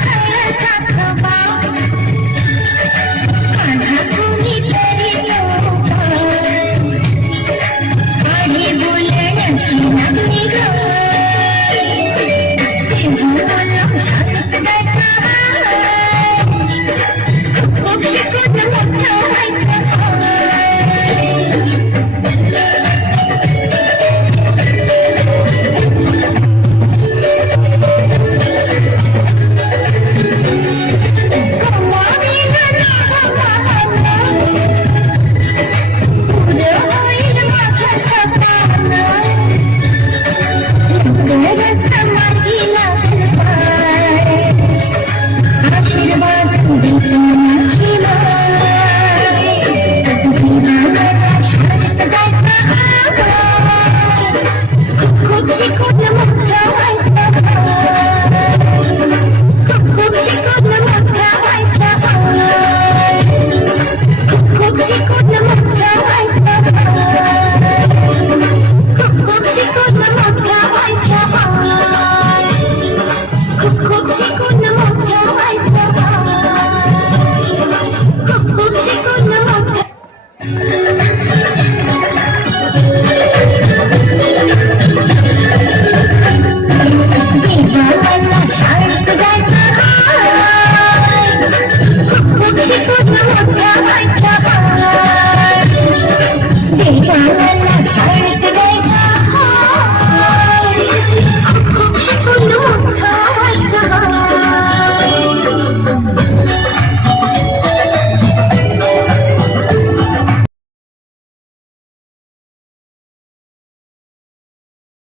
Hey, hey, hey, come on.